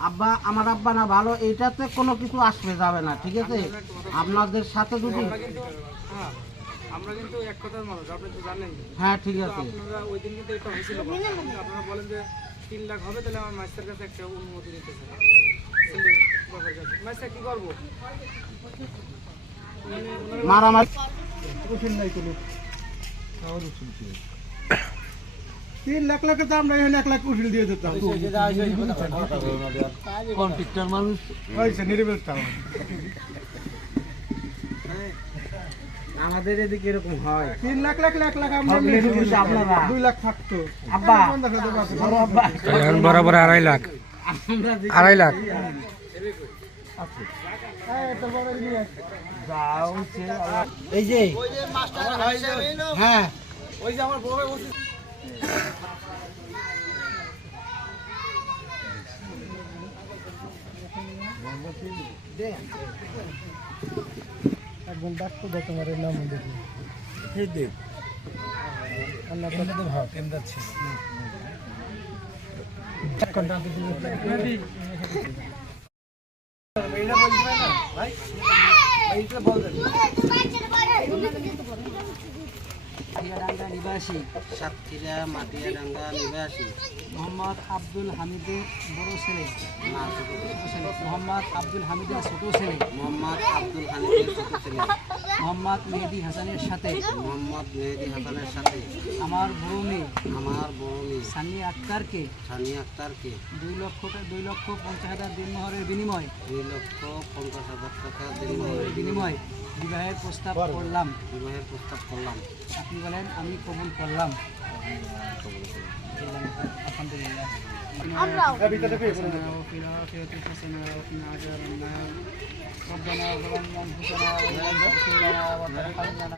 আব্বা আমার আব্বা না ভালো এটাতে কোনো কিছু আসবে যাবে না ঠিক আছে? আপনাদের সাথে যদি হ্যাঁ, আমরা কিন্তু এক কথার মানুষ আপনি তো জানেন। হ্যাঁ ঠিক আছে। আপনারা ওই দিন কিন্তু এটা হয়েছিল আপনারা বলেন যে তিন লাখ হবে তাহলে আমার মাস্টার কাছে একটা অনুমতি নিতে চাই ছেলে বাবার মাস্টার কি করব? মানে মারামারি নাই কোনো। উঠিল কি তিন লাখ লাখের দাম নাই এক লাখ উঠিল দিয়ে দিতাম। কন্ট্রাক্টর মানুষ। হয়েছে নিরিবিল আমাদের এদিকে এরকম হয়। তিন লাখ লাখ লাখ লাখ আমরা। দুই লাখ থাকতো। আব্বা। এখন বরাবর আড়াই লাখ। আড়াই লাখ। এই যে হ্যাঁ। ওই যে আমার বড় ভাই বলছে একজন ডাক্তার দেখো আমার নাম দেখি তো ভাব এমদাদ ছিল মাটিয়াডাঙ্গা নিবাসী। সাতক্ষীরা মাটিয়াডাঙ্গা নিবাসী। মোহাম্মদ আব্দুল হামিদের বড় ছেলে। না ছোট ছেলে। মোহাম্মদ আব্দুল হামিদের ছোট ছেলে। মোহাম্মদ আব্দুল হামিদের ছোট ছেলে। মোহাম্মদ মেহেদি হাসানের সাথে। মোহাম্মদ মেহেদি হাসানের সাথে। আমার বড় মেয়ে। আমার বড় মেয়ে। সানিয়া আক্তারকে। সানিয়া আক্তারকে। দুই লক্ষ দুই লক্ষ পঞ্চাশ হাজার দিনমহরের বিনিময়। দুই লক্ষ পঞ্চাশ হাজার টাকা দিনমহরের বিনিময়। বিবাহের প্রস্তাব করলাম। বিবাহের প্রস্তাব করলাম। আপনি বলেন আমি কবুল করলাম আলহামদুলিল্লাহ ভিতরে পেয়ে বলে حسنة وفي الآخرة حسنة وقنا عذاب النار ربنا ظلمنا أنفسنا وإن لم تغفر لنا وترحمنا